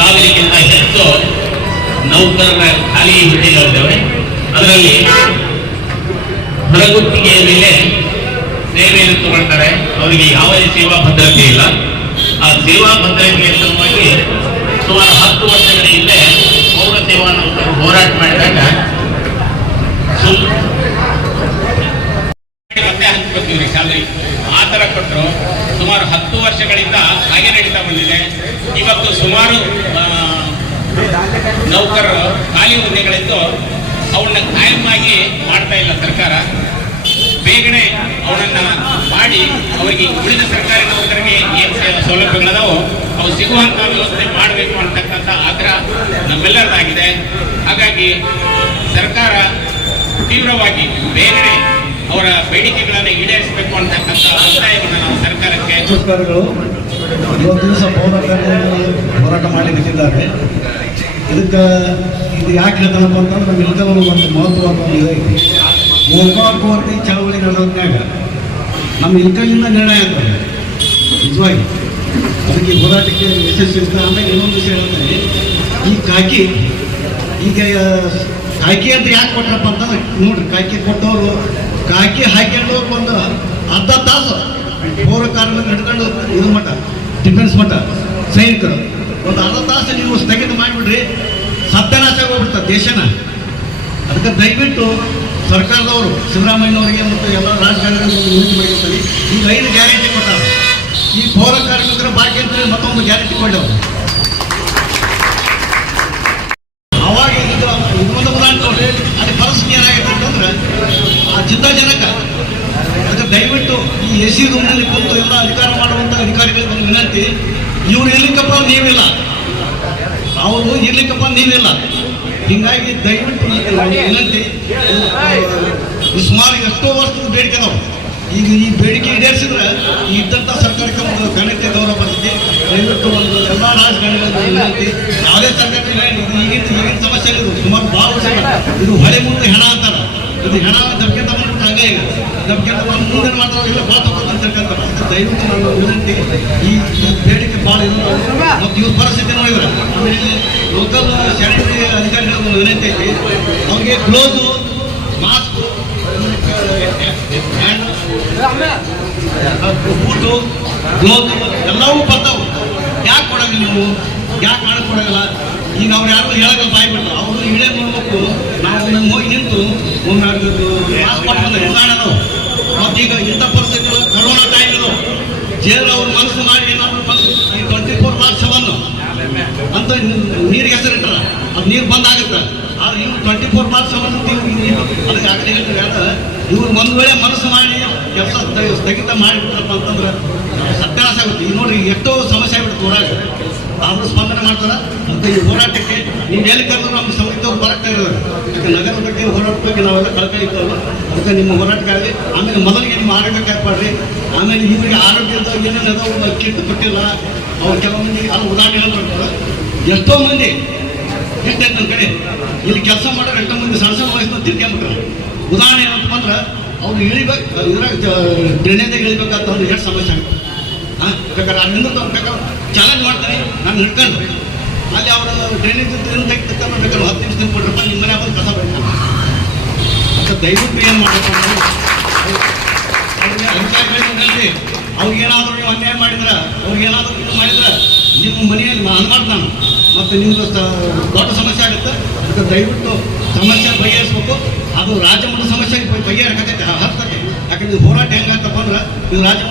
ಸಾವಿರಕ್ಕಿಂತ ಹೆಚ್ಚು ನೌಕರರ ಖಾಲಿ ಹುದ್ದೆಗಳಿದ್ದಾವೆ. ಅದರಲ್ಲಿ ಹೊರಗುತ್ತಿಗೆಯ ಮೇಲೆ ಸೇವೆಯನ್ನು ತಗೊಳ್ತಾರೆ. ಅವರಿಗೆ ಯಾವುದೇ ಸೇವಾ ಭದ್ರತೆ ಇಲ್ಲ. ಆ ಸೇವಾ ಭದ್ರತೆಗೆ ಸಲುವಾಗಿ ಸುಮಾರು 10 ವರ್ಷಗಳ ಹಿಂದೆ ಪೌರ ಸೇವಾ ನೌಕರರು ಹೋರಾಟ ಮಾಡಿದಾಗ ಮತ್ತೆ ಹಂಚ್ಕೊತೀವ್ರಿ ಸ್ಯಾಲರಿ ಆ ಥರ ಕೊಟ್ಟರು. ಸುಮಾರು 10 ವರ್ಷಗಳಿಂದ ಹಾಗೆ ನಡೀತಾ ಬಂದಿದೆ. ಇವತ್ತು ಸುಮಾರು ನೌಕರರು ಖಾಲಿ ಹುದ್ದೆಗಳಿದ್ದು ಅವನ್ನ ಕಾಯಮಾಗಿ ಮಾಡ್ತಾ ಇಲ್ಲ ಸರ್ಕಾರ. ಬೇಗನೆ ಅವನನ್ನ ಮಾಡಿ ಅವರಿಗೆ ಉಳಿದ ಸರ್ಕಾರಿ ನೌಕರರಿಗೆ ಏನು ಸೌಲಭ್ಯಗಳದಾವೋ ಅವು ಸಿಗುವಂತ ವ್ಯವಸ್ಥೆ ಮಾಡಬೇಕು ಅಂತಕ್ಕಂಥ ಆಗ್ರಹ ನಮ್ಮೆಲ್ಲರದಾಗಿದೆ. ಹಾಗಾಗಿ ಸರ್ಕಾರ ತೀವ್ರವಾಗಿ ಬೇಗನೆ ಅವರ ಬೇಡಿಕೆಗಳನ್ನು ಈಡೇರಿಸಬೇಕು ಅಂತಕ್ಕಂಥ ಒತ್ತಾಯವನ್ನು ನಾವು ಸರ್ಕಾರಕ್ಕೆ. ನಮಸ್ಕಾರಗಳು. ಇವತ್ತು ದಿವಸ ಹೋರಾಟ ಮಾಡಲಿಕ್ಕಿದ್ದಾರೆ. ಇದಕ್ಕೆ ಇದು ಯಾಕೆ ಹೇಳ್ತಾನಪ್ಪ ಅಂತಂದ್ರೆ ನಮ್ಮ ಇಲ್ಕಲ್ಲೂ ಒಂದು ಮಹತ್ವವಾದ ಒಂದು ಇದೈತಿ. ಗೋಕಾಕೋರ್ತಿ ಚಳವಳಿ ನಡೆದಾಗ ನಮ್ಮ ಇಲ್ಕಲ್ಲಿಂದ ನಿರ್ಣಯ ಆಗ್ತದೆ ನಿಜವಾಗಿ. ಅದಕ್ಕೆ ಹೋರಾಟಕ್ಕೆ ಯಶಸ್ವಿ. ಆಮೇಲೆ ಇನ್ನೊಂದು ವಿಷಯ ಹೇಳ್ತಾರೆ, ಈ ಕಾಕಿ ಈಗ ಕಾಕಿ ಅಂತ ಯಾಕೆ ಕೊಟ್ರಪ್ಪ ಅಂತಂದ್ರೆ ನೋಡ್ರಿ, ಕಾಕಿ ಕೊಟ್ಟವರು ಕಾಕಿ ಹಾಕೊಂಡು ಒಂದು ಅರ್ಧ ತಾಸು ಪೌರ ಕಾರ್ಮಿಕ ಹಿಡ್ಕೊಂಡು ಇದು ಮಟ್ಟ ಡಿಫೆನ್ಸ್ ಮಟ್ಟ ಸೈನಿಕರು ಒಂದು ಅರ್ಧ ತಾಸು ನೀವು ಸ್ಥಗಿತ ಮಾಡಿಬಿಡ್ರಿ, ಸತ್ಯನಾಶ ಹೋಗ್ಬಿಡ್ತಾರೆ ದೇಶನ. ಅದಕ್ಕೆ ದಯವಿಟ್ಟು ಸರ್ಕಾರದವರು ಸಿದ್ದರಾಮಯ್ಯನವರಿಗೆ ಮತ್ತು ಎಲ್ಲ ರಾಜಕಾರಣಿಗಳು ವಿನಂತಿ ಮಾಡಿರ್ತಾರೆ. ಈಗ 5 ಗ್ಯಾರಂಟಿ ಕೊಟ್ಟಾರೆ. ಈ ಪೌರ ಕಾರ್ಮಿಕರ ಬಾಕಿ ಅಂತೇಳಿ ಮತ್ತೊಂದು ಗ್ಯಾರಂಟಿ ಕೊಟ್ಟವರು. ಅವಾಗ ಇನ್ನೊಂದು ಉದಾಹರಣೆ ಅಲ್ಲಿ ಪರಿಸ್ಥಿತಿ ಏನಾಗಿದೆ ಅಂತಂದ್ರೆ ಆ ಚಿಂತಾಜನಕ. ಅದಕ್ಕೆ ದಯವಿಟ್ಟು ಈ AC ರೂಮ್ನಲ್ಲಿ ಕೂತು ಎಲ್ಲ ಅಧಿಕಾರ ಮಾಡುವಂಥ ಅಧಿಕಾರಿಗಳಿಗೆ ಒಂದು ವಿನಂತಿ, ಇವ್ರು ಇರ್ಲಿಕ್ಕಪ್ಪ ನೀವಿಲ್ಲ, ಅವರು ಇರ್ಲಿಕ್ಕಪ್ಪ ನೀವಿಲ್ಲ. ಹೀಗಾಗಿ ದಯವಿಟ್ಟು ವಿನಂತಿ. ಸುಮಾರು ಎಷ್ಟೋ ವರ್ಷದ ಬೇಡಿಕೆ ನಾವು ಈಗ ಈ ಬೇಡಿಕೆ ಈಡೇರಿಸಿದ್ರೆ ಇದ್ದಂಥ ಸರ್ಕಾರಕ್ಕೆ ಒಂದು ಘನತೆ ಗೌರವ ಬರ್ತದೆ. ದಯವಿಟ್ಟು ಒಂದು ಎಲ್ಲ ರಾಜಕಾರಣಿಗಳ ವಿನಂತಿ, ಯಾವುದೇ ಸರ್ಕಾರ ಈಗಿನ ಸಮಸ್ಯೆ ಇದು ಸುಮಾರು ಭಾಳ ವರ್ಷ ಇದು ಹೊಳೆ ಮುಂದೆ ಹೆಣ ಅಂತಾರ. ಇದು ಹೆಣ ದಬ್ಕೆ ತಗೊಂಡ್ಬಿಟ್ಟು ಹಂಗೆ ಈಗ ದಬ್ಕೆ ತಗೊಂಡು ಮುಂದೆ ಮಾಡ್ತಾರೆ, ಇಲ್ಲ ಭಾಳ ತಗೊಂಡು ಸರ್ಕಾರ. ದಯವಿಟ್ಟು ನಾನು ವಿನಂತಿ, ಈ ಬೇಡಿಕೆ ಭಾಳ ಇದು ಮತ್ತು ಇವ್ರ ಪರಿಸ್ಥಿತಿ ನೋಡಿದ್ರೆ. ಆಮೇಲೆ ಲೋಕಲ್ ಸ್ಯಾನಿಟರಿ ಅಧಿಕಾರಿಗಳ ವಿನಂತಿ ಐತಿ, ಅವ್ರಿಗೆ ಗ್ಲೋಸು, ಮಾಸ್ಕ್, ಬೂಟು, ಗ್ಲೋಸು ಎಲ್ಲವೂ ಬರ್ತಾವೆ. ಯಾಕೆ ಕೊಡಂಗಿಲ್ಲ ನೀವು? ಯಾಕೆ ಮಾಡಕ್ಕೆ ಕೊಡೋಲ್ಲ? ಈಗ ಅವ್ರು ಯಾರು ಹೇಳೋಲ್ಲ, ಬಾಯಿ ಬಿಟ್ಟು ಅವರು ಇಳೇ ನೋಡ್ಬೇಕು. ನಾವು ನಮ್ಮ ಹೋಗಿ ನಿಂತು ಒಂದು ಮಾಸ್ಕ್ ಮಾಡ್ಕೊಂಡು ಉದಾಹರಣೆ ಅದಾವೆ. ಮತ್ತು ಈಗ ಇಂಥ ಪರಿಸ್ಥಿತಿಗಳು ಕರೋನಾ ಟೈಮ್ ಇದು ಜೇಲ್ ಅವ್ರು ಮನಸ್ಸು ಮಾಡಿ ಏನಾದ್ರು ಬಂದು ಈ 24/7 ಅಂತ ನೀರಿಗೆ ಹೆಸರಿಟ್ರ ಅದು ನೀರು ಬಂದಾಗುತ್ತೆ. ಆದ್ರೆ ಇವ್ರು 24/7 ಅದಕ್ಕೆ ಆಗಲೇ ಹೇಳ್ತಾರೆ, ಇವ್ರು ಒಂದು ವೇಳೆ ಮನಸ್ಸು ಮಾಡಿ ಕೆಲಸ ಸ್ಥಗಿತ ಮಾಡಿಬಿಟ್ರಪ್ಪ ಅಂತಂದ್ರೆ ಸತ್ಯಾನಾಶ ಆಗುತ್ತೆ. ಈಗ ನೋಡ್ರಿ ಎಷ್ಟೋ ಸಮಸ್ಯೆ ಆಗ್ಬಿಡುತ್ತೆ ಹೊರಗೆ. ಅವರು ಸ್ಪಂದನೆ ಮಾಡ್ತಾರೆ. ಅಂತ ಈ ಹೋರಾಟಕ್ಕೆ ನೀವು ಎಲ್ಲಿ ಕರೆದ್ರು ನಮ್ಮ ಸಂಗೀತವ್ರು ಬರಕ್ತಾ ಇರೋದು. ಯಾಕೆ ನಗರದ ಬಗ್ಗೆ ಹೋರಾಟದ ಬಗ್ಗೆ ನಾವೆಲ್ಲ ಕಳ್ತಾ ಇರ್ತೇವೆ. ಅದಕ್ಕೆ ನಿಮ್ಮ ಹೋರಾಟಕ್ಕಾಗಿ ಆಮೇಲೆ ಮೊದಲಿಗೆ ನಿಮ್ಮ ಆರೋಗ್ಯ ಕಾಪಾಡ್ರಿ. ಆಮೇಲೆ ಇವರಿಗೆ ಆರೋಗ್ಯದ ಏನೇನು ಕಿಟ್ ಕೊಟ್ಟಿಲ್ಲ ಅವ್ರು ಕೆಲವೊಂದು ಅದು ಉದಾಹರಣೆ ಹೇಳ್ತಾರೆ. ಎಷ್ಟೋ ಮಂದಿ ಇಷ್ಟೇ ನನ್ನ ಕಡೆ ಇಲ್ಲಿ ಕೆಲಸ ಮಾಡೋರು ಎಷ್ಟೋ ಮಂದಿ ಸಣ್ಣ ವಯಸ್ಸಿನ ತಿರ್ಕೊಂಡ್ಬಿಟ್ರೆ. ಉದಾಹರಣೆ ಏನಂತ ಅಂದ್ರೆ ಅವ್ರು ಇಳಿಬೇಕು ಇದ್ರಾಗ ಡ್ರೈನೇಜಾಗ ಇಳಿಬೇಕಾದ್ರೆ ಎಷ್ಟು ಸಮಸ್ಯೆ ಆಗುತ್ತೆ. ಬೇಕಾದ್ರೆ ಅಲ್ಲಿಂದ ಬೇಕಾದ್ರೆ ಚಾಲೆಂಜ್ ಮಾಡ್ತಾರೆ, ನಾನು ಹಿಡ್ಕೊಂಡು ಅಲ್ಲಿ ಅವರು ಡ್ರೈನೇಜ್ ತೆಗಿತಾರೆ. ಬೇಕಾದ್ರೆ 10 ನಿಮಿಷ ಕೊಟ್ರಪ್ಪ ನಿಮ್ಮ ಮನೆ ಆಗೋದು ಕಸ ಬೆಳಿತಾರೆ. ಅಂತ ದಯವಿಟ್ಟು ಏನು ಮಾಡಬೇಕು ಅವ್ರಿಗೆ ಅಧಿಕಾರಿಗಳಿಗೆ ಅವ್ರಿಗೇನಾದರೂ ನೀವು ಅನ್ಯಾಯ ಮಾಡಿದ್ರೆ, ಅವ್ರಿಗೇನಾದರೂ ಇದು ಮಾಡಿದ್ರೆ ನಿಮ್ಮ ಮನೆಯಲ್ಲಿ ಅನ್ಬಾರ್ದು ನಾನು. ಮತ್ತು ನಿಮ್ದು ದೊಡ್ಡ ಸಮಸ್ಯೆ ಆಗುತ್ತೆ. ಅದಕ್ಕೆ ದಯವಿಟ್ಟು ಸಮಸ್ಯೆ ಬಗೆಹರಿಸ್ಬೇಕು. ಅದು ರಾಜ್ಯ ಮಟ್ಟದ ಸಮಸ್ಯೆ ಬಗೆಹರಿಕತೈತೆ ಹತ್ತೈತೆ. ಯಾಕಂದ್ರೆ ಹೋರಾಟ ಹೆಂಗಾಗ್ತಪ್ಪ ಅಂದ್ರೆ ನೀವು ರಾಜ್ಯ